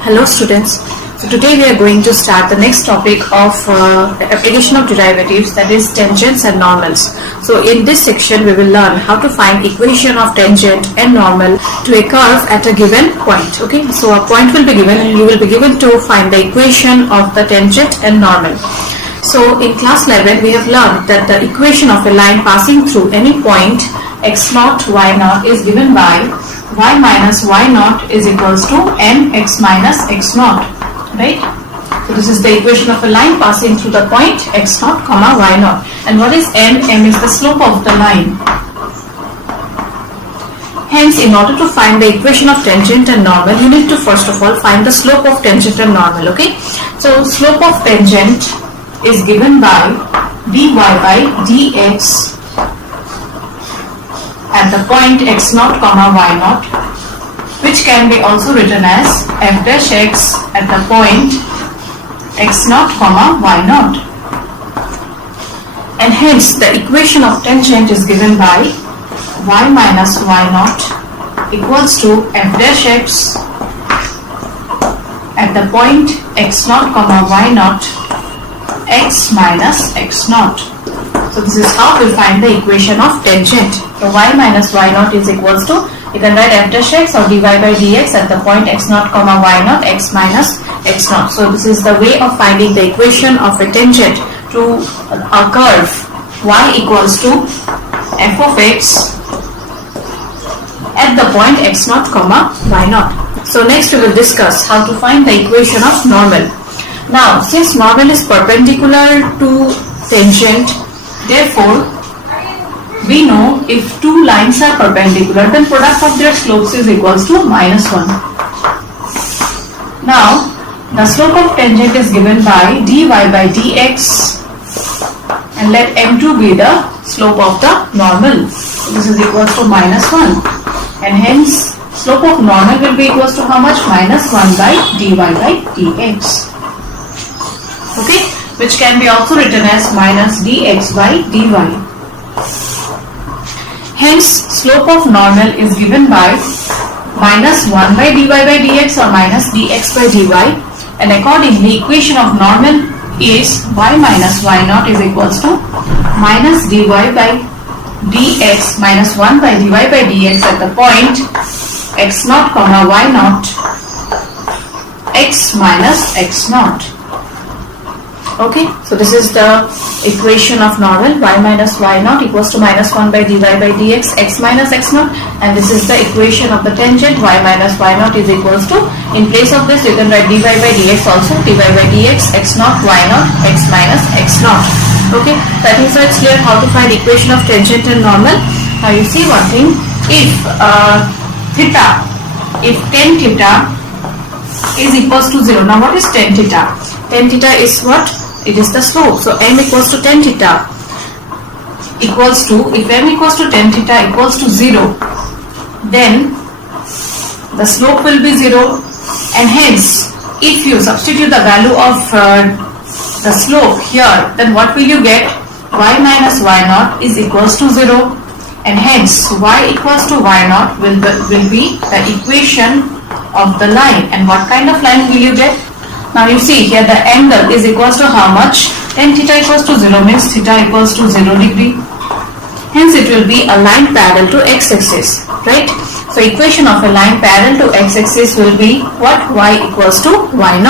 Hello students. So today we are going to start the next topic of the application of derivatives, that is tangents and normals. So in this section we will learn how to find equation of tangent and normal to a curve at a given point. Okay, so a point will be given and you will be given to find the equation of the tangent and normal. So in class 11 we have learned that the equation of a line passing through any point x0, y0 is given by y minus y0 is equals to mx minus x0, right? So this is the equation of a line passing through the point x0, y0. And what is m? M is the slope of the line. Hence, in order to find the equation of tangent and normal, you need to first of all find the slope of tangent and normal, okay? So slope of tangent is given by dy by dx at the point x0, y0, which can be also written as f dash x at the point x0, y0. And hence the equation of tangent is given by y minus y0 equals to f dash x at the point x0, y0, x minus x0. So this is how we find the equation of tangent. So y minus y0 is equals to, you can write f dash x or dy by dx at the point x0, y0, x minus x0. So this is the way of finding the equation of a tangent to a curve y equals to f of x at the point x0, y0. So next we will discuss how to find the equation of normal. Now since normal is perpendicular to tangent, therefore, we know if two lines are perpendicular, then product of their slopes is equals to minus 1. Now, the slope of tangent is given by dy by dx, and let m2 be the slope of the normal. So this is equals to minus 1, and hence slope of normal will be equals to how much? Minus 1 by dy by dx. Okay, which can be also written as minus dx by dy. Hence, slope of normal is given by minus 1 by dy by dx or minus dx by dy, and accordingly equation of normal is y minus y0 is equals to minus dy by dx minus 1 by dy by dx at the point x0, y0, x minus x0. Okay, so this is the equation of normal, y minus y0 equals to minus 1 by dy by dx, x minus x0, and this is the equation of the tangent, y minus y0 is equals to, in place of this you can write dy by dx also, dy by dx, x0, y0, x minus x0. Okay, that means so it's clear how to find equation of tangent and normal. Now you see one thing, if tan theta is equals to 0, now what is tan theta? Tan theta is what? It is the slope. So m equals to tan theta equals to, if m equals to tan theta equals to 0, then the slope will be 0, and hence if you substitute the value of the slope here, then what will you get? Y minus y0 is equals to 0, and hence y equals to y0 will be the equation of the line. And what kind of line will you get? Now you see here the angle is equals to how much? Tan theta equals to 0 means theta equals to 0 degree. Hence it will be a line parallel to x-axis, right? So equation of a line parallel to x-axis will be what? Y equals to y0.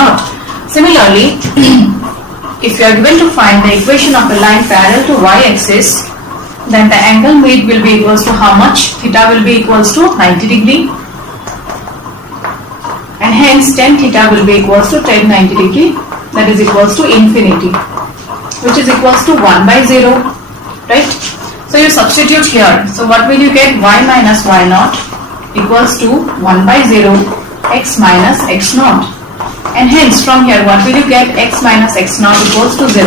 Similarly, if you are given to find the equation of a line parallel to y-axis, then the angle made will be equals to how much? Theta will be equals to 90 degree. And hence tan theta will be equals to tan 90 degree, that is equals to infinity, which is equals to 1 by 0, right? So you substitute here. So what will you get? Y minus y0 equals to 1 by 0, x minus x0. And hence from here what will you get? X minus x0 equals to 0.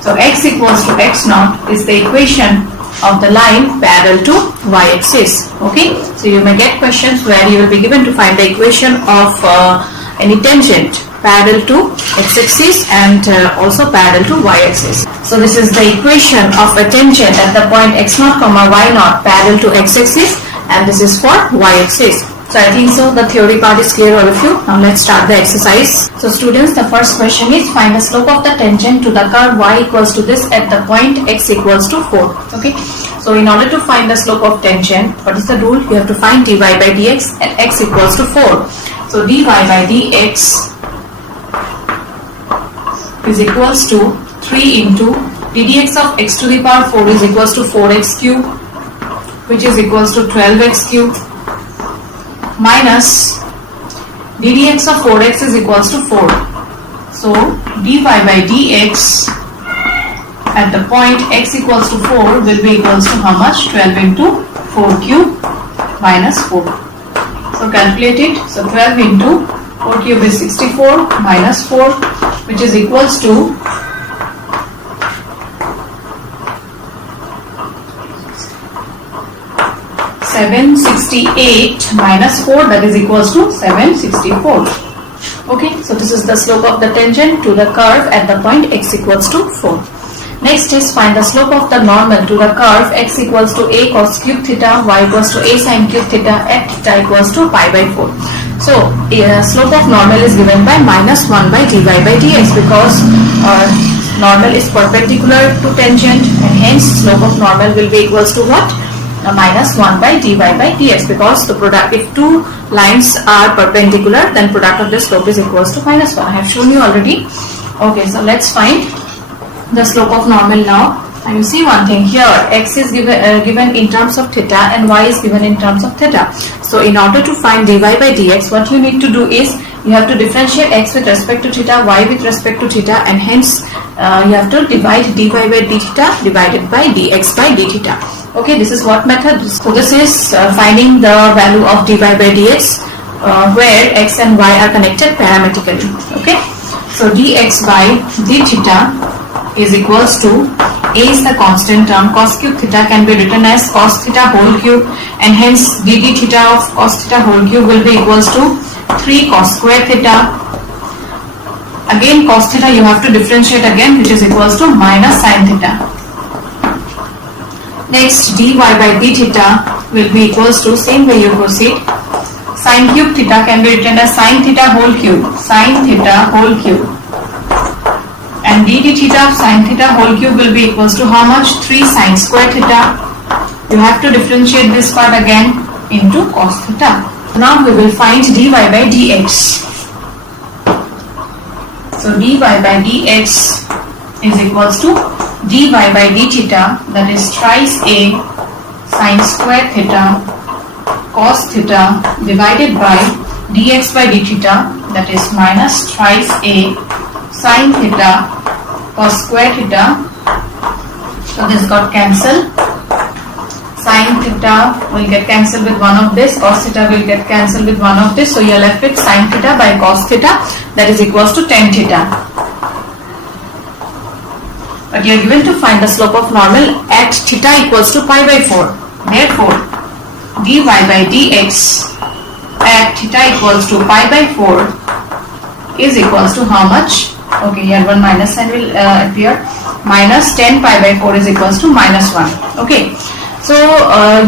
So x equals to x0 is the equation of the line parallel to y-axis. Okay, so you may get questions where you will be given to find the equation of any tangent parallel to x-axis and also parallel to y-axis. So this is the equation of a tangent at the point x0, y0 parallel to x-axis, and this is for y-axis. So I think so the theory part is clear all of you. Now let's start the exercise. So students, the first question is find the slope of the tangent to the curve y equals to this at the point x equals to 4. Okay. So in order to find the slope of tangent, what is the rule? You have to find dy by dx at x equals to 4. So dy by dx is equals to 3 into ddx of x to the power 4 is equals to 4x cube, which is equals to 12x cube, minus ddx of 4x is equals to 4. So dy by dx at the point x equals to 4 will be equals to how much? 12 into 4 cube minus 4. So calculate it. So 12 into 4 cube is 64 minus 4, which is equals to 768 minus 4, that is equals to 764. Okay, so this is the slope of the tangent to the curve at the point x equals to 4. Next is find the slope of the normal to the curve x equals to a cos cube theta, y equals to a sin cube theta, at theta equals to pi by 4. So slope of normal is given by minus 1 by dy by dx because normal is perpendicular to tangent and hence slope of normal will be equals to what? Minus 1 by dy by dx, because the product, if two lines are perpendicular, then product of the slope is equals to minus 1. I have shown you already. Okay, so let's find the slope of normal now. And you see one thing here, x is given in terms of theta and y is given in terms of theta. So in order to find dy by dx, what you need to do is you have to differentiate x with respect to theta, y with respect to theta, and hence you have to divide dy by d theta divided by dx by d theta. Okay, this is what method? So this is finding the value of dy by dx where x and y are connected parametrically. Okay, so dx by d theta is equals to, a is the constant term, cos cube theta can be written as cos theta whole cube, and hence dd theta of cos theta whole cube will be equals to 3 cos square theta. Again cos theta you have to differentiate again, which is equals to minus sin theta. Next dy by d theta will be equals to, same way you proceed, sin cube theta can be written as sin theta whole cube, sin theta whole cube, and dd theta of sin theta whole cube will be equals to how much? 3 sin square theta. You have to differentiate this part again into cos theta. Now we will find dy by dx. So dy by dx is equals to dy by d theta, that is thrice a sin square theta cos theta divided by dx by d theta, that is minus thrice a sin theta cos square theta. So this got cancelled. Sin theta will get cancelled with one of this, cos theta will get cancelled with one of this. So you are left with sin theta by cos theta, that is equals to tan theta. But you are given to find the slope of normal at theta equals to pi by 4. Therefore, dy by dx at theta equals to pi by 4 is equals to how much? Okay, here one minus sign will appear. Minus 10 pi by 4 is equals to minus 1. Okay, so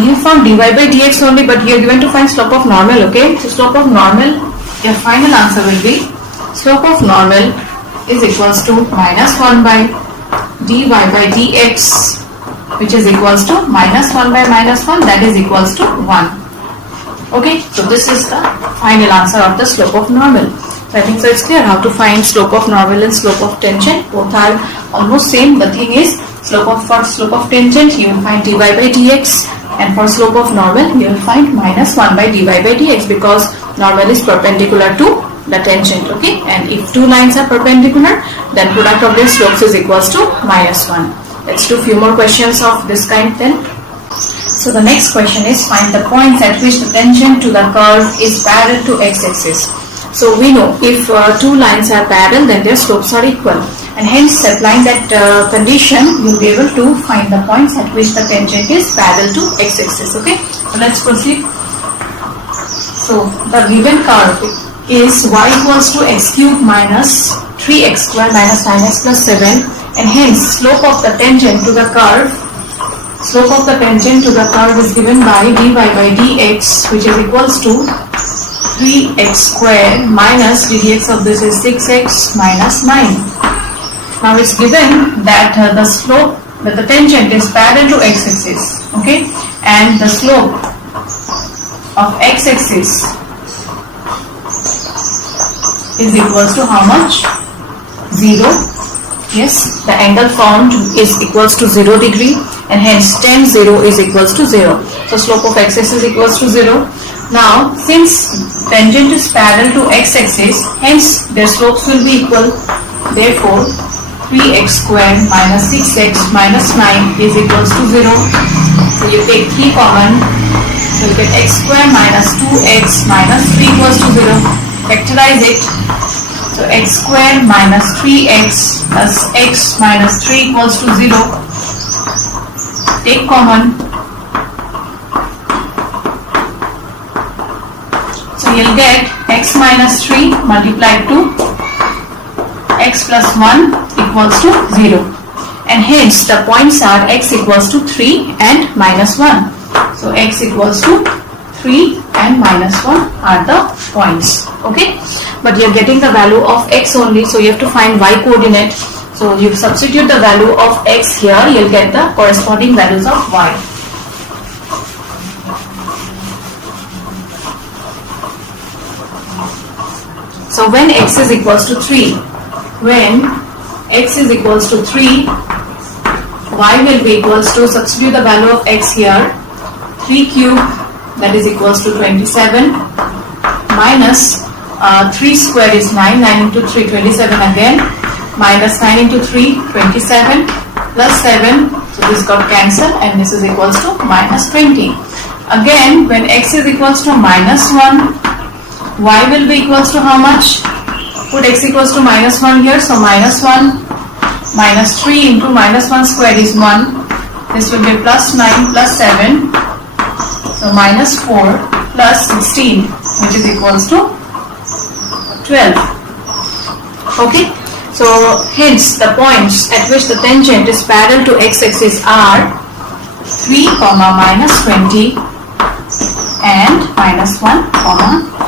you found dy by dx only, but you are given to find slope of normal. Okay, so slope of normal, your final answer will be slope of normal is equals to minus 1 by dy by dx, which is equals to minus 1 by minus 1, that is equals to 1. Okay, so this is the final answer of the slope of normal. So I think so it's clear how to find slope of normal and slope of tangent. Both are almost same. The thing is, for slope of tangent you will find dy by dx, and for slope of normal you will find minus 1 by dy by dx, because normal is perpendicular to the tangent. Okay, and if two lines are perpendicular, then product of their slopes is equals to minus 1. Let's do few more questions of this kind then. So the next question is find the points at which the tangent to the curve is parallel to x-axis. So we know if two lines are parallel, then their slopes are equal, and hence applying that condition you will be able to find the points at which the tangent is parallel to x-axis. Okay, so let's proceed. So the given curve is y equals to x cube minus 3x square minus 9x plus 7, and hence slope of the tangent to the curve, slope of the tangent to the curve is given by dy by dx, which is equals to 3x square minus ddx of this is 6x minus 9. Now it's given that the slope with the tangent is parallel to x-axis, okay, and the slope of x-axis is equals to how much? 0. Yes, the angle formed is equals to 0 degree, and hence tan 0 is equals to 0. So slope of x-axis is equals to 0. Now since tangent is parallel to x-axis, hence their slopes will be equal. Therefore 3x square minus 6x minus 9 is equals to 0. So you take 3 common, so you get x square minus 2x minus 3 equals to 0. Factorize it. So x square minus 3x plus x minus 3 equals to 0. Take common. So you'll get x minus 3 multiplied to x plus 1 equals to 0. And hence the points are x equals to 3 and minus 1. So x equals to 3 and minus 1 are the points. Okay, but you're getting the value of x only, so you have to find y coordinate. So you substitute the value of x here, you'll get the corresponding values of y. So when x is equals to 3, when x is equals to 3, y will be equals to, substitute the value of x here, 3 cube, that is equals to 27, minus 3 square is 9, 9 into 3, 27 again, minus 9 into 3, 27, plus 7, so this got cancelled and this is equals to minus 20. Again, when x is equals to minus 1, y will be equals to how much? Put x equals to minus 1 here, so minus 1, minus 3 into minus 1 square is 1, this will be plus 9 plus 7, so minus 4 plus 16, which is equals to 12. Okay, so hence the points at which the tangent is parallel to x-axis are 3, minus 20 and minus 1,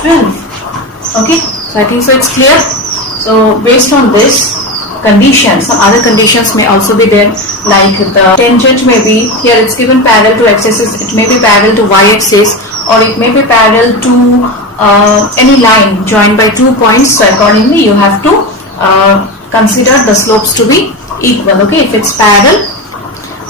12. Okay, so I think so it's clear. So based on this condition, some other conditions may also be there, like the tangent may be, here it's given parallel to x-axis, it may be parallel to y-axis, or it may be parallel to any line joined by 2 points. So accordingly you have to consider the slopes to be equal, okay, if it's parallel.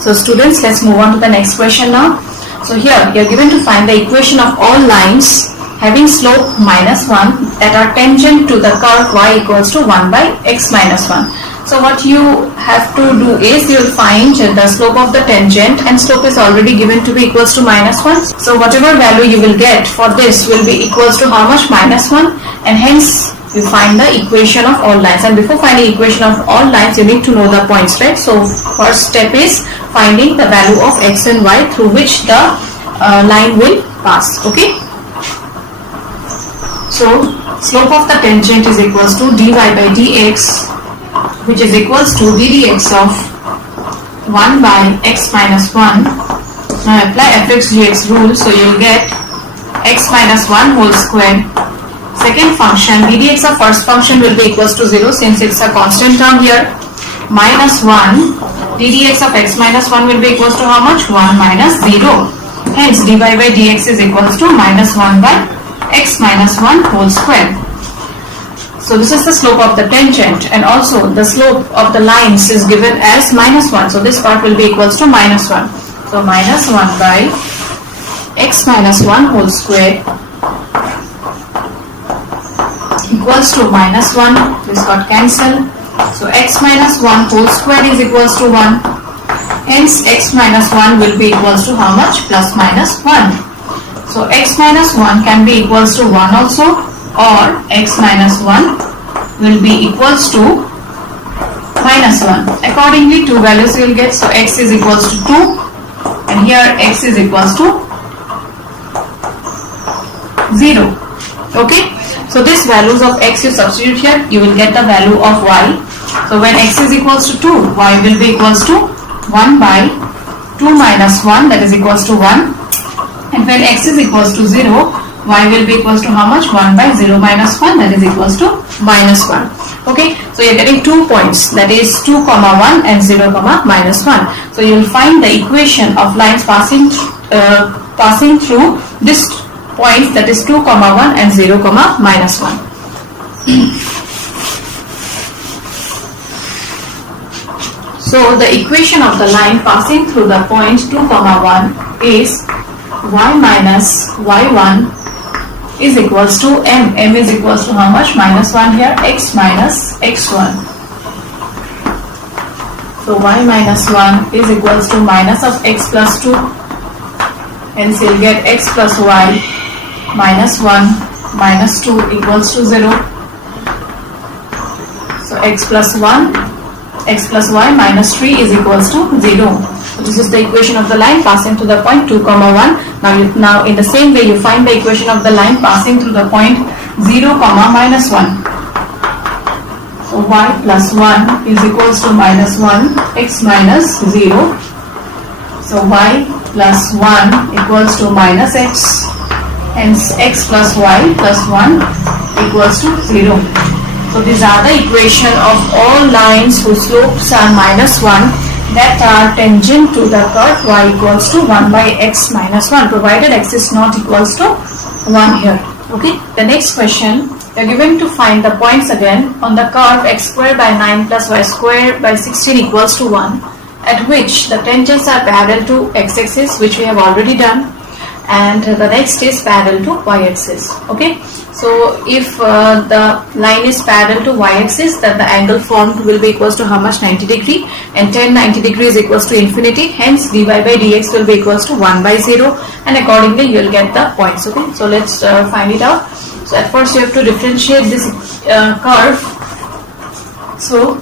So students, let's move on to the next question now. So here you are given to find the equation of all lines having slope minus 1 that are tangent to the curve y equals to 1 by x minus 1. So what you have to do is you will find the slope of the tangent, and slope is already given to be equals to minus 1. So whatever value you will get for this will be equals to how much? Minus 1, and hence you find the equation of all lines. And before finding equation of all lines, you need to know the points, right? So first step is finding the value of x and y through which the line will pass. Okay. So slope of the tangent is equals to dy by dx, which is equals to ddx of 1 by x minus 1. Now apply fx dx rule, so you will get x minus 1 whole square. Second function, ddx of first function will be equals to 0 since it's a constant term here. Minus 1, ddx of x minus 1 will be equals to how much? 1 minus 0. Hence dy by dx is equals to minus 1 by x minus 1 whole square. So this is the slope of the tangent, and also the slope of the lines is given as minus 1. So this part will be equals to minus 1. So minus 1 by x minus 1 whole square equals to minus 1. This got cancelled. So x minus 1 whole square is equals to 1. Hence x minus 1 will be equals to how much? Plus minus 1. So x minus 1 can be equals to 1 also, or x minus 1 will be equals to minus 1. Accordingly, two values you will get. So x is equals to 2, and here x is equals to 0. Okay. So these values of x you substitute here, you will get the value of y. So when x is equals to 2, y will be equals to 1 by 2 minus 1, that is equals to 1. And when x is equals to 0, y will be equals to how much? 1 by 0 minus 1, that is equals to minus 1. Okay, so you're getting 2 points, that is 2 comma 1 and 0 comma minus 1. So you will find the equation of lines passing through this points, that is 2 comma 1 and 0 comma minus 1. So the equation of the line passing through the point 2 comma 1 is y minus y1 is equals to m. M is equals to how much? Minus 1 here. X minus x1. So y minus 1 is equals to minus of x plus 2. Hence you'll get x plus y minus 1 minus 2 equals to 0. So x plus 1, x plus y minus 3 is equals to 0. So this is the equation of the line passing to the point 2 comma 1. Now in the same way you find the equation of the line passing through the point 0 comma minus 1. So y plus 1 is equals to minus 1 x minus 0. So y plus 1 equals to minus x. Hence x plus y plus 1 equals to 0. So these are the equation of all lines whose slopes are minus 1 that are tangent to the curve y equals to 1 by x minus 1, provided x is not equals to 1 here. Okay. The next question, you are given to find the points again on the curve x square by 9 plus y square by 16 equals to 1, at which the tangents are parallel to x-axis, which we have already done, and the next is parallel to y-axis. Okay. So if the line is parallel to y-axis, then the angle formed will be equals to how much? 90 degree, and tan 90 degree is equals to infinity. Hence dy by dx will be equals to 1 by 0, and accordingly you will get the points. Okay, so let's find it out. So at first you have to differentiate this curve. So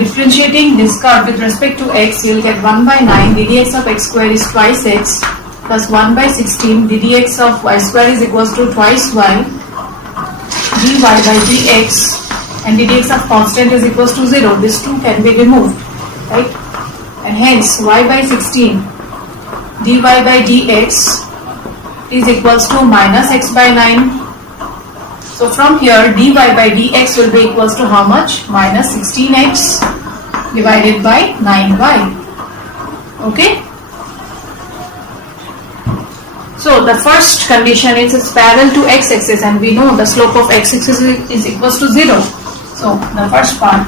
differentiating this curve with respect to x, you will get 1 by 9 ddx of x square is twice x, plus 1 by 16 ddx of y square is equals to twice y, dy by dx, and ddx of constant is equals to 0. This 2 can be removed, right? And hence y by 16 dy by dx is equals to minus x by 9. So from here dy by dx will be equals to how much? Minus 16x divided by 9y. Okay. So the first condition is it's parallel to x-axis, and we know the slope of x-axis is equals to 0. So the first part,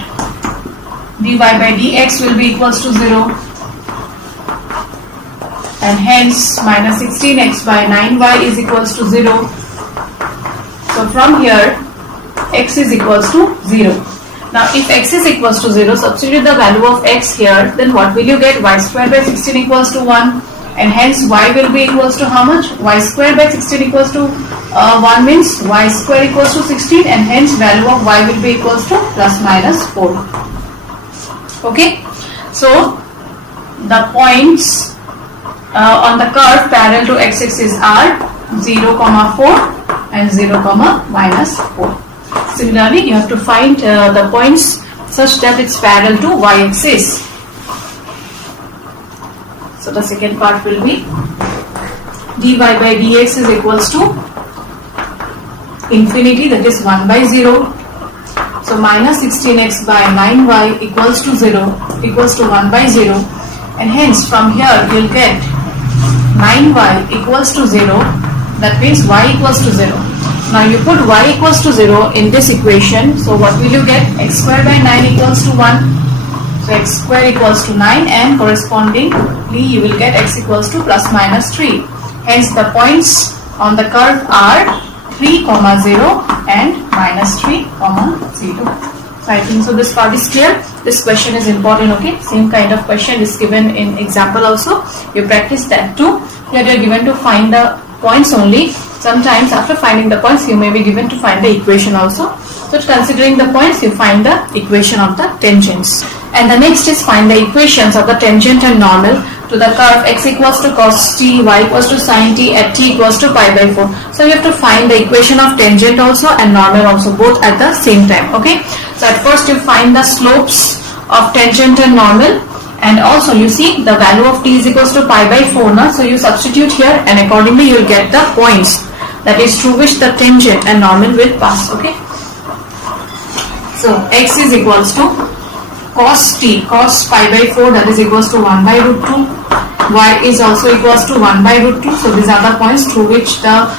dy by dx will be equals to 0, and hence minus 16x by 9y is equals to 0. So from here x is equals to 0. Now if x is equals to 0, substitute the value of x here, then what will you get? Y square by 16 equals to 1. And hence y will be equals to how much? Y square by 16 equals to 1 means y square equals to 16, and hence value of y will be equals to plus minus 4. Okay. So the points on the curve parallel to x-axis are 0, 4 and 0, minus 4. Similarly, you have to find the points such that it's parallel to y-axis. So the second part will be dy by dx is equals to infinity, that is 1 by 0. So minus 16x by 9y equals to 0, equals to 1 by 0. And hence from here you will get 9y equals to 0, that means y equals to 0. Now you put y equals to 0 in this equation. So what will you get? X square by 9 equals to 1. So x square equals to 9, and correspondingly you will get x equals to plus minus 3. Hence the points on the curve are 3, 0 and minus 3, 0. So I think so this part is clear. This question is important. Okay, same kind of question is given in example also. You practice that too. Here you are given to find the points only. Sometimes after finding the points you may be given to find the equation also. So considering the points, you find the equation of the tangents. And the next is find the equations of the tangent and normal to the curve x equals to cos t, y equals to sin t at t equals to pi by 4. So you have to find the equation of tangent also and normal also, both at the same time. Okay. So at first you find the slopes of tangent and normal, And also you see the value of t is equals to pi by 4 now, so you substitute here and accordingly you will get the points that is through which the tangent and normal will pass. Okay, so x is equals to cos t, cos pi by 4, that is equals to 1 by root 2. Y is also equals to 1 by root 2. So these are the points through which the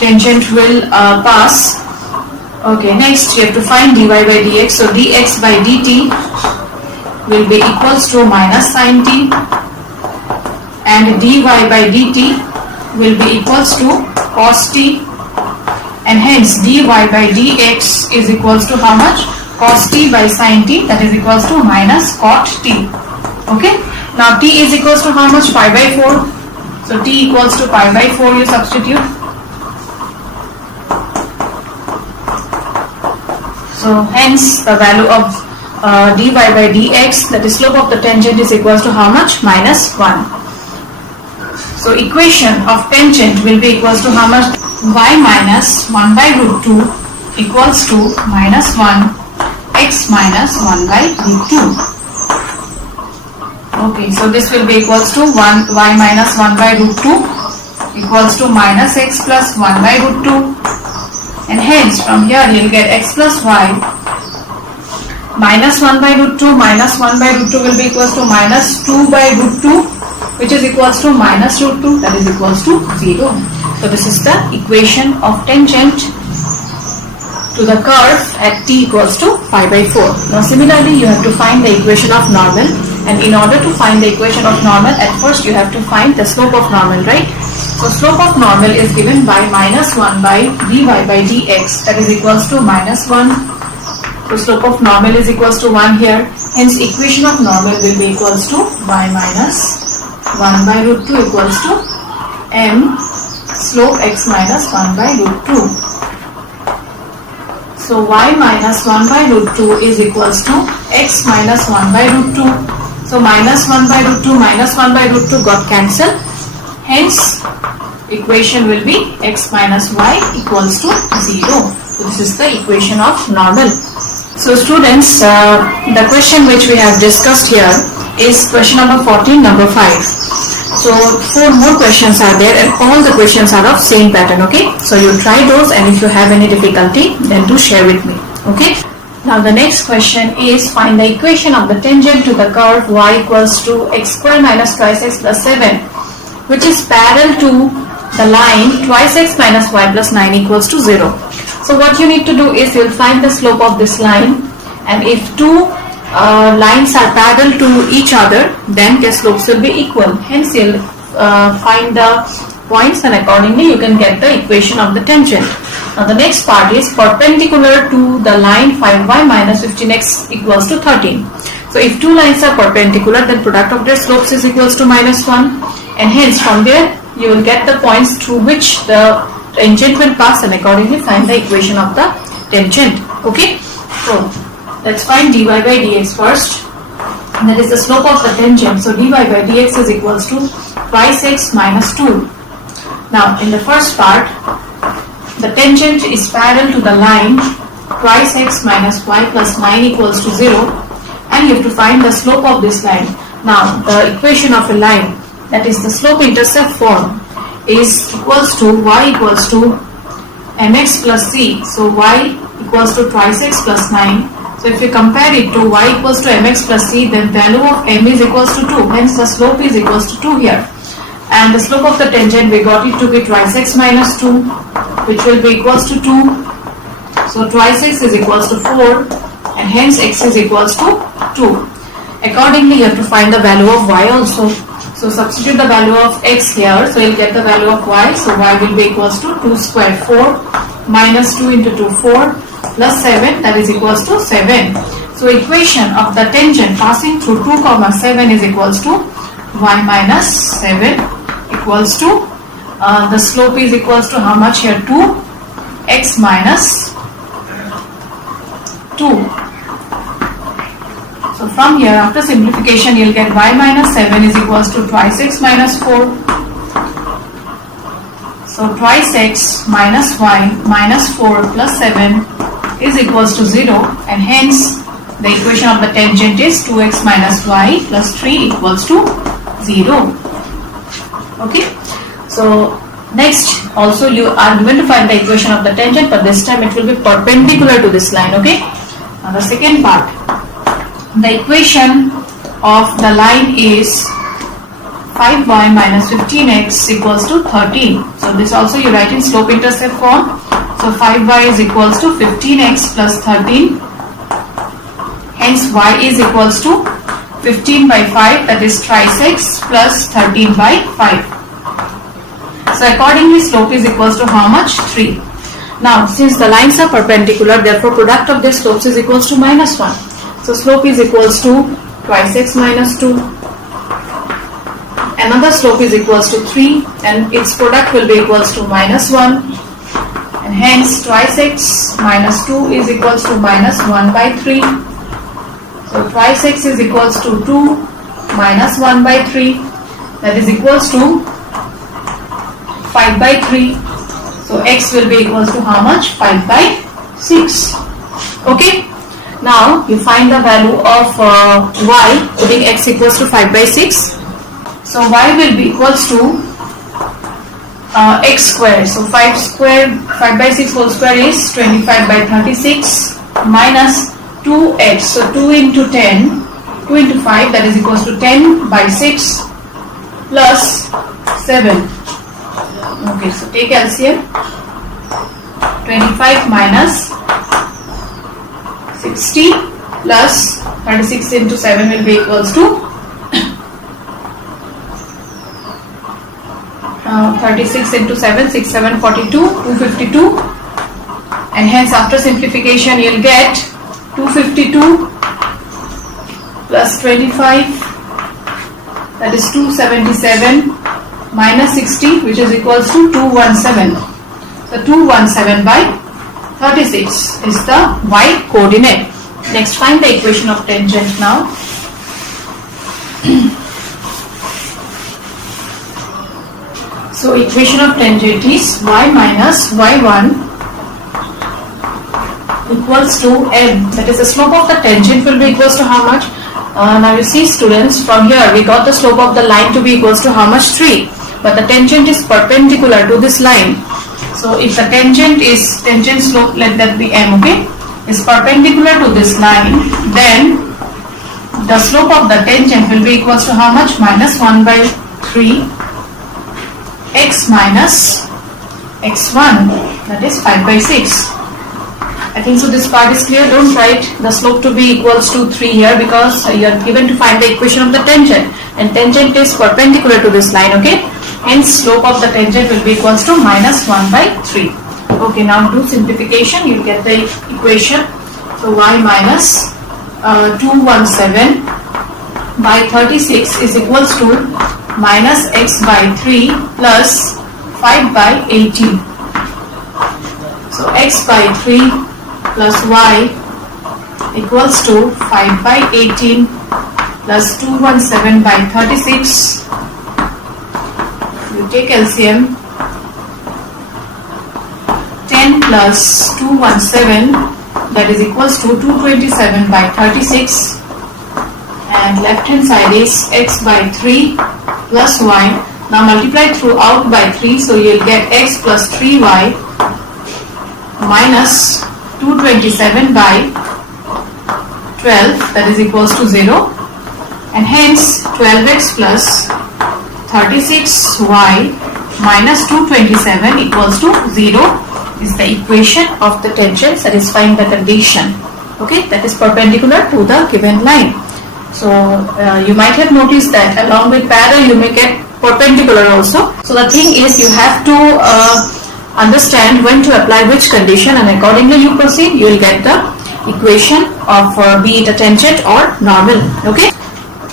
tangent will pass. Okay, next you have to find dy by dx. So dx by dt will be equals to minus sin t, and dy by dt will be equals to cos t, and hence dy by dx is equals to how much? Cos t by sin t, that is equals to minus cot t. Okay, now t is equals to how much? Pi by 4. So t equals to pi by 4, you substitute. So hence the value of dy by dx, that is slope of the tangent, is equals to how much? Minus 1. So equation of tangent will be equals to how much? Y minus 1 by root 2 equals to minus 1 x minus 1 by root 2. Okay, so this will be equals to 1 y minus 1 by root 2 equals to minus x plus 1 by root 2. And hence from here you will get x plus y minus 1 by root 2 minus 1 by root 2 will be equals to minus 2 by root 2, which is equals to minus root 2, that is equals to 0. So this is the equation of tangent to the curve at t equals to pi by 4. Now similarly you have to find the equation of normal, and in order to find the equation of normal, at first you have to find the slope of normal, right? So slope of normal is given by minus 1 by dy by dx, that is equals to minus 1. So slope of normal is equals to 1 here. Hence equation of normal will be equals to y minus 1 by root 2 equals to m slope x minus 1 by root 2. So y minus 1 by root 2 is equals to x minus 1 by root 2. So minus 1 by root 2 minus 1 by root 2 got cancelled. Hence equation will be x minus y equals to 0. So this is the equation of normal. So students, the question which we have discussed here is question number 14, number 5. So 4 more questions are there, and all the questions are of same pattern. Okay, so you try those, and if you have any difficulty then do share with me. Okay, now the next question is find the equation of the tangent to the curve y equals to x square minus twice x plus 7, which is parallel to the line twice x minus y plus 9 equals to 0. So what you need to do is you'll find the slope of this line, and if two lines are parallel to each other, then their slopes will be equal. Hence you'll find the points, and accordingly you can get the equation of the tangent. Now the next part is perpendicular to the line 5y minus 15x equals to 13. So if two lines are perpendicular, then product of their slopes is equals to minus 1, and hence from there you will get the points through which the tangent will pass, and accordingly find the equation of the tangent. Okay, so let's find dy by dx first, and that is the slope of the tangent. So dy by dx is equals to twice x minus 2. Now in the first part, the tangent is parallel to the line twice x minus y plus 9 equals to 0, and you have to find the slope of this line. Now the equation of a line, that is the slope intercept form, is equals to y equals to mx plus c. So y equals to twice x plus 9. So if you compare it to y equals to mx plus c, then value of m is equals to 2. Hence the slope is equals to 2 here. And the slope of the tangent, we got it to be twice x minus 2, which will be equals to 2. So twice x is equals to 4, and hence x is equals to 2. Accordingly you have to find the value of y also. So substitute the value of x here, so you'll get the value of y. So y will be equals to 2 square 4 minus 2 into 2 4 plus 7, that is equals to 7. So equation of the tangent passing through 2 comma 7 is equals to y minus 7 equals to the slope is equals to how much here? 2 x minus 2. So from here, after simplification, you'll get y minus 7 is equals to twice x minus 4. So twice x minus y minus 4 plus 7 is equals to 0, and hence the equation of the tangent is 2x minus y plus 3 equals to 0. Okay, so next also you are given to find the equation of the tangent, but this time it will be perpendicular to this line. Okay, now the second part, the equation of the line is 5y minus 15x equals to 13. So this also you write in slope intercept form. So 5y is equals to 15x plus 13. Hence y is equals to 15 by 5, that is thrice x, plus 13 by 5. So accordingly slope is equals to how much? 3. Now since the lines are perpendicular, therefore product of their slopes is equals to minus 1. So slope is equals to twice x minus 2. Another slope is equals to 3, and its product will be equals to minus 1. And hence twice x minus 2 is equals to minus 1 by 3. So twice x is equals to 2 minus 1 by 3, that is equals to 5 by 3. So x will be equals to how much? 5 by 6. Okay. Now you find the value of y, putting x equals to 5 by 6. So y will be equals to x square. So 5 by 6 whole square is 25 by 36 minus 2x. So 2 into 10, 2 into 5, that is equals to 10 by 6 plus 7. Okay, so take LCM. 25 minus 60 plus 36 into 7 will be equals to 36 into 7, 6, 7, 42, 252, and hence after simplification you will get 252 plus 25, that is 277, minus 60, which is equals to 217. So 217 by 36 is the y coordinate. Next find the equation of tangent now. So equation of tangent is y minus y1 equals to m. That is the slope of the tangent will be equals to how much? Now you see students, from here we got the slope of the line to be equals to how much? 3. But the tangent is perpendicular to this line. So if the tangent slope, let that be m, okay, is perpendicular to this line, then the slope of the tangent will be equals to how much? Minus 1 by 3 x minus x1, that is 5 by 6. I think so this part is clear. Don't write the slope to be equals to 3 here, because you are given to find the equation of the tangent, and tangent is perpendicular to this line. Okay, hence slope of the tangent will be equals to minus 1 by 3. Okay, now do simplification, you get the equation. So y minus 217 by 36 is equals to minus x by 3 plus 5 by 18. So x by 3 plus y equals to 5 by 18 plus 217 by 36. You take LCM. 10 plus 217, that is equals to 227 by 36. And left hand side is x by 3 plus y. Now multiply throughout by 3, so you will get x plus 3y minus 227 by 12, that is equals to 0, and hence 12x plus 36y minus 227 equals to 0 is the equation of the tangent satisfying the condition. Okay, that is perpendicular to the given line. So you might have noticed that along with parallel you may get perpendicular also. So the thing is, you have to understand when to apply which condition, and accordingly you proceed, you will get the equation of be it a tangent or normal. Okay.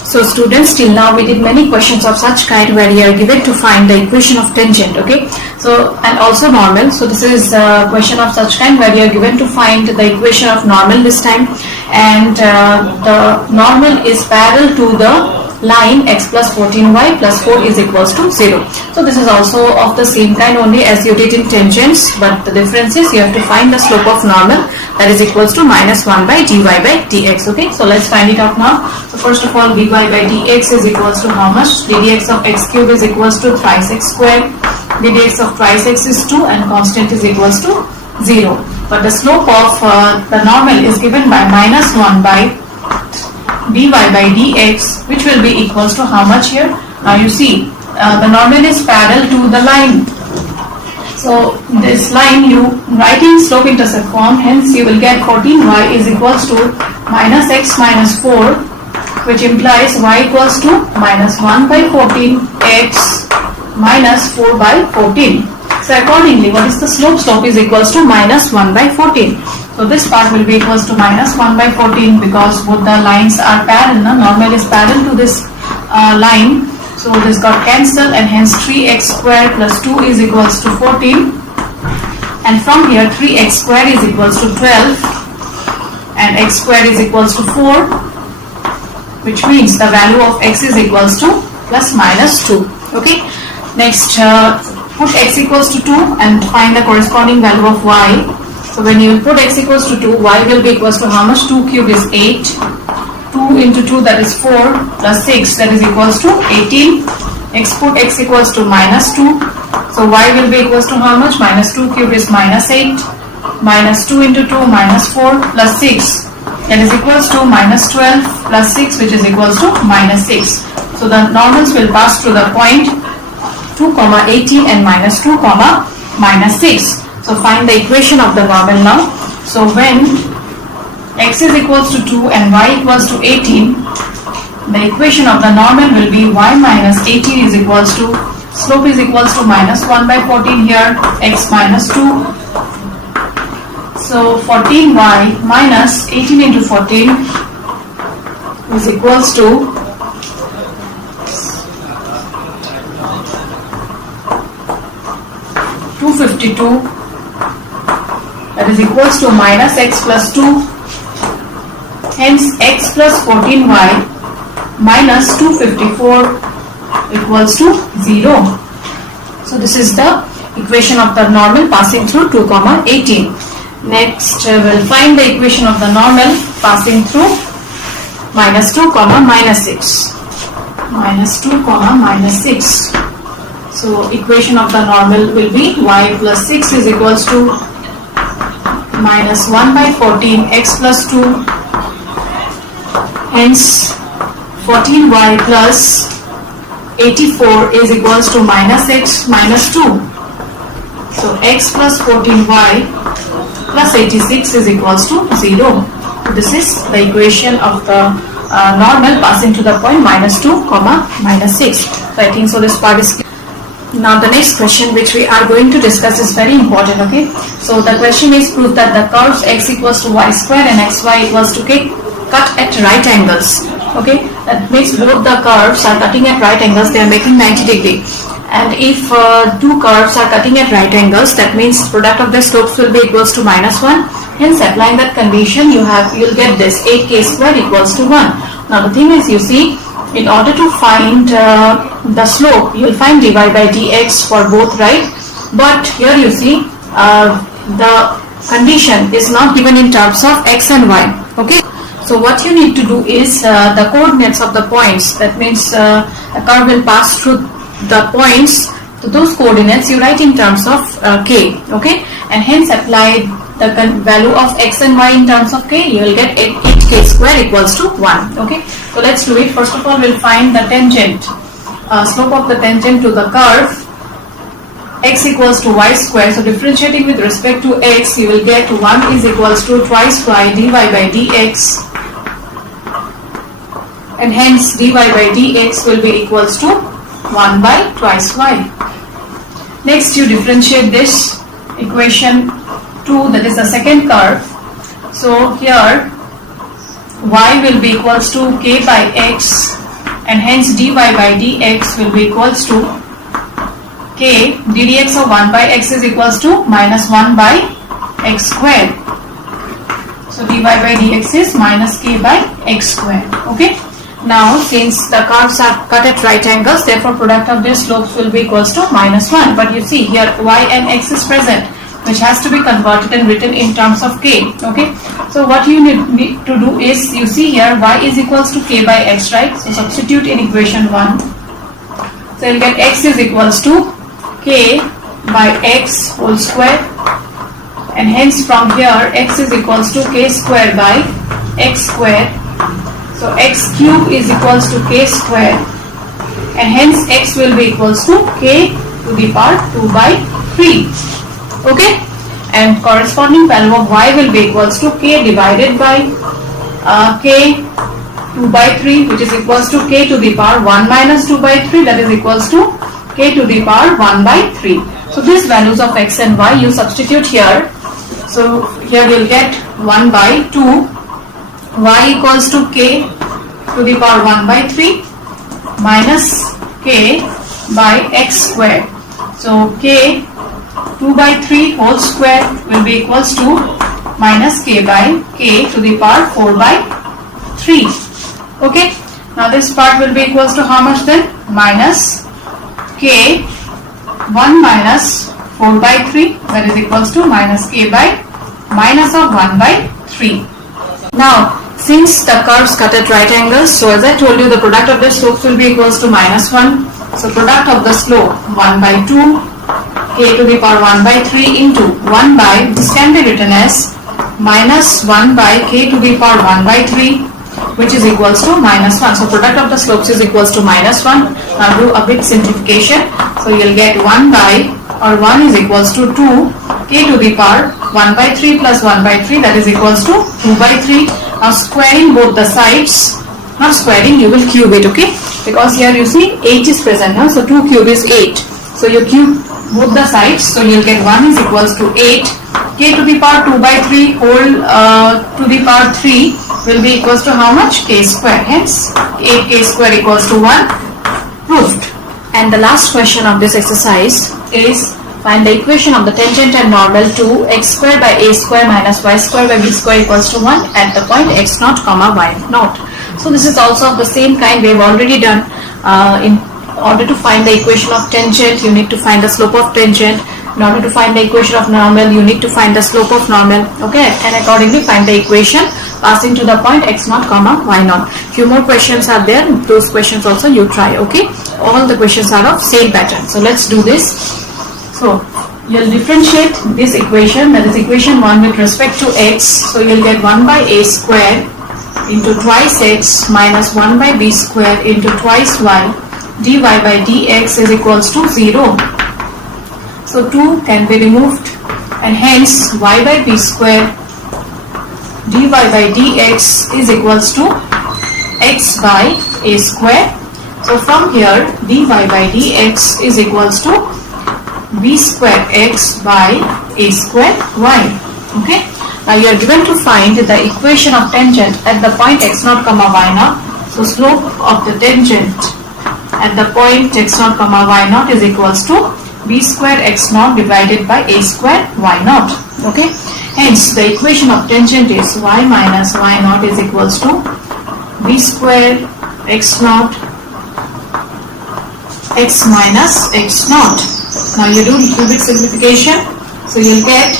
So students, till now we did many questions of such kind where you are given to find the equation of tangent. Okay. So and also normal. So this is a question of such kind where you are given to find the equation of normal this time, and the normal is parallel to the line x plus 14y plus 4 is equals to 0. So this is also of the same kind only as you did in tangents, but the difference is you have to find the slope of normal that is equals to minus 1 by dy by dx. Okay, so let's find it out now. So first of all, dy by dx is equals to how much? ddx of x cube is equals to thrice x squared. ddx of thrice x is 2 and constant is equals to 0. But the slope of the normal is given by minus 1 by dy by dx, which will be equals to how much here? Now you see, the normal is parallel to the line. So this line you write in slope intercept form, hence you will get 14y is equals to minus x minus 4, which implies y equals to minus 1 by 14 x minus 4 by 14. So accordingly, what is the slope? Slope is equals to minus 1 by 14. So this part will be equals to minus 1 by 14 because both the lines are parallel. Normal is parallel to this line. So this got cancelled and hence 3x square plus 2 is equals to 14. And from here 3x square is equals to 12 and x square is equals to 4, which means the value of x is equals to plus minus 2. Okay. Next, put x equals to 2 and find the corresponding value of y. So when you put x equals to 2, y will be equals to how much? 2 cube is 8. 2 into 2, that is 4, plus 6, that is equals to 18. X put x equals to minus 2. So y will be equals to how much? Minus 2 cube is minus 8. Minus 2 into 2, minus 4, plus 6. That is equals to minus 12 plus 6, which is equals to minus 6. So the normals will pass through the point 2, 18 and minus 2, minus 6. So find the equation of the normal now. So when x is equals to 2 and y equals to 18, the equation of the normal will be y minus 18 is equals to, slope is equals to minus 1 by 14 here, x minus 2. So 14y minus 18 into 14 is equals to 252, that is equals to minus x plus 2, hence x plus 14y minus 254 equals to 0. So this is the equation of the normal passing through 2, 18. Next we'll find the equation of the normal passing through minus 2, minus 6. Minus 2, minus 6. So equation of the normal will be y plus 6 is equals to minus 1 by 14 x plus 2, hence 14y plus 84 is equals to minus x minus 2. So x plus 14y plus 86 is equals to 0. So this is the equation of the normal passing to the point minus 2, minus 6. So I think so this part is clear. Now the next question which we are going to discuss is very important. Okay, so the question is, prove that the curves x equals to y square and xy equals to k cut at right angles. Okay, that means both the curves are cutting at right angles, they are making 90 degree. And if two curves are cutting at right angles, that means product of the slopes will be equals to minus 1. Hence applying that condition, you'll get this 8k square equals to 1. Now the thing is, you see, in order to find the slope, you will find dy by dx for both, right? But here you see the condition is not given in terms of x and y. Okay, so what you need to do is the coordinates of the points, that means a curve will pass through the points, so those coordinates you write in terms of k. Okay, and hence apply the value of x and y in terms of k, you will get 8k square equals to 1. Okay, so let's do it. First of all, we'll find the tangent, slope of the tangent to the curve x equals to y square. So differentiating with respect to x, you will get 1 is equals to twice y dy by dx, and hence dy by dx will be equals to 1 by twice y. Next you differentiate this equation 2, that is the second curve. So here y will be equals to k by x, and hence dy by dx will be equals to k ddx of 1 by x is equals to minus 1 by x squared. So dy by dx is minus k by x squared. Okay, now since the curves are cut at right angles, therefore product of their slopes will be equals to minus 1. But you see here y and x is present, which has to be converted and written in terms of k. Okay, so what you need to do is, you see here y is equals to k by x, right? So substitute in equation 1. So you'll get x is equals to k by x whole square, and hence from here x is equals to k square by x square. So x cube is equals to k square, and hence x will be equals to k to the power 2 by 3. Okay, and corresponding value of y will be equals to k divided by k 2 by 3, which is equals to k to the power 1 minus 2 by 3, that is equals to k to the power 1 by 3. So these values of x and y you substitute here. So here you'll get 1 by 2, y equals to k to the power 1 by 3 minus k by x square. So k 2 by 3 whole square will be equals to minus k by k to the power 4 by 3. Okay, now this part will be equals to how much then? Minus k 1 minus 4 by 3, that is equals to minus k by minus of 1 by 3. Now, since the curves cut at right angles, so as I told you, the product of the slopes will be equals to minus 1. So product of the slope 1 by 2 k to the power 1 by 3 into 1 by, this can be written as minus 1 by k to the power 1 by 3, which is equals to minus 1. So product of the slopes is equals to minus 1. Now do a bit simplification. So you'll get 1 by, or 1 is equals to 2 k to the power 1 by 3 plus 1 by 3, that is equals to 2 by 3. Now squaring both the sides, not squaring, you will cube it, okay? Because here you see 8 is present now, so 2 cube is 8. So you cube both the sides, so you'll get 1 is equals to 8. K to the power 2 by 3 whole to the power 3 will be equals to how much? K square. Hence 8k square equals to 1. Proved. And the last question of this exercise is, find the equation of the tangent and normal to x square by a square minus y square by b square equals to 1 at the point x naught comma y naught. So this is also of the same kind we have already done. In order to find the equation of tangent, you need to find the slope of tangent. In order to find the equation of normal, you need to find the slope of normal. Okay, and accordingly find the equation passing to the point x naught comma y naught. Few more questions are there. Those questions also you try. Okay, all the questions are of same pattern. So let's do this. So you'll differentiate this equation, that is equation 1 with respect to x. So you'll get 1 by a square into twice x minus 1 by b square into twice y dy by dx is equals to 0. So 2 can be removed, and hence y by b square dy by dx is equals to x by a square. So from here dy by dx is equals to b square x by a square y. Okay. Now you are given to find the equation of tangent at the point x naught comma y naught. So slope of the tangent at the point x naught comma y naught is equals to b square x naught divided by a square y naught. Okay. Hence the equation of tangent is y minus y naught is equals to b square x naught x minus x naught. Now you do cubic simplification. So you'll get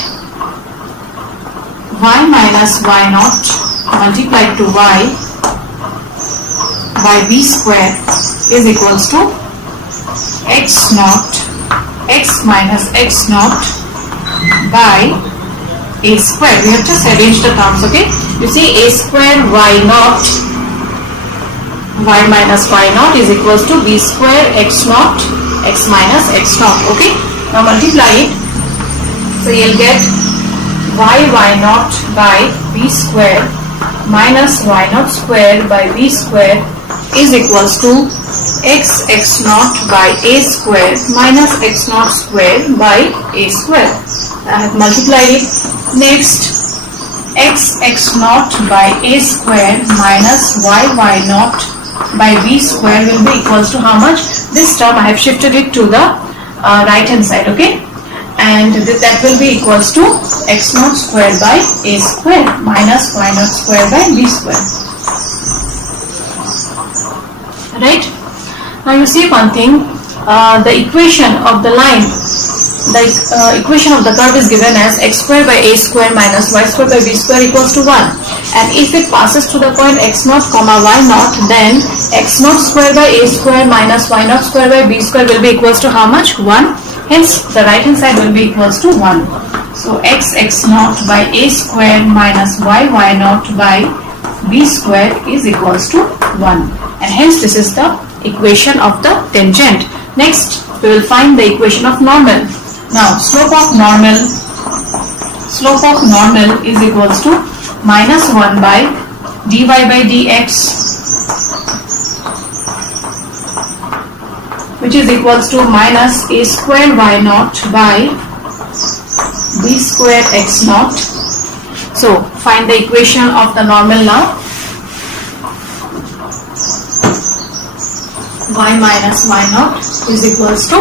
y minus y naught multiplied to y by b square is equals to x naught x minus x naught by a square. We have just arranged the terms, okay? You see a square y naught y minus y naught is equals to b square x naught x minus x naught, okay? Now multiply it. So you'll get y naught by b square minus y naught square by b square is equals to x naught by a square minus x naught square by a square. I have multiplied it. Next, x naught by a square minus y naught by b square will be equals to how much? This term I have shifted it to the right hand side, okay? And that will be equals to x naught square by a square minus y naught square by b square. Right? Now you see one thing, the equation of the line the equation of the curve is given as x square by a square minus y square by b square equals to 1. And if it passes to the point x0 comma y0, then x0 square by a square minus y0 square by b square will be equals to how much? 1. Hence the right hand side will be equals to 1. So x0 by a square minus y0 by b square is equals to 1. And hence this is the equation of the tangent. Next we will find the equation of normal. Now slope of normal is equals to minus 1 by dy by dx, which is equals to minus a square y0 by b square x0. So find the equation of the normal now. Y minus y0 is equals to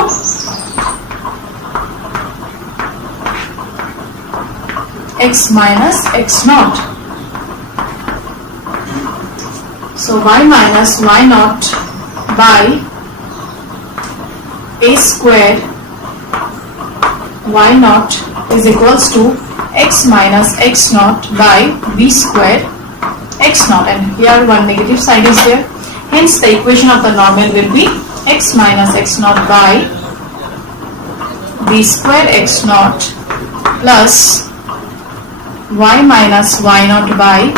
x minus x0. So y minus y0 by a square y0 is equals to x minus x0 by b square x0, and here one negative side is there. Hence the equation of the normal will be x minus x0 by b square x0 plus y minus y0 by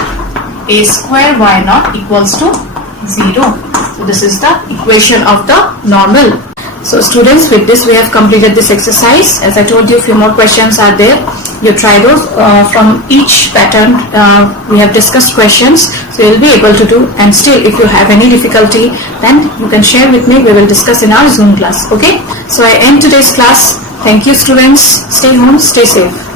a square y0 equals to 0. So this is the equation of the normal. So students, with this we have completed this exercise. As I told you, a few more questions are there. You try those from each pattern. We have discussed questions, so you will be able to do. And still, if you have any difficulty, then you can share with me. We will discuss in our Zoom class. Okay. So I end today's class. Thank you, students. Stay home, stay safe.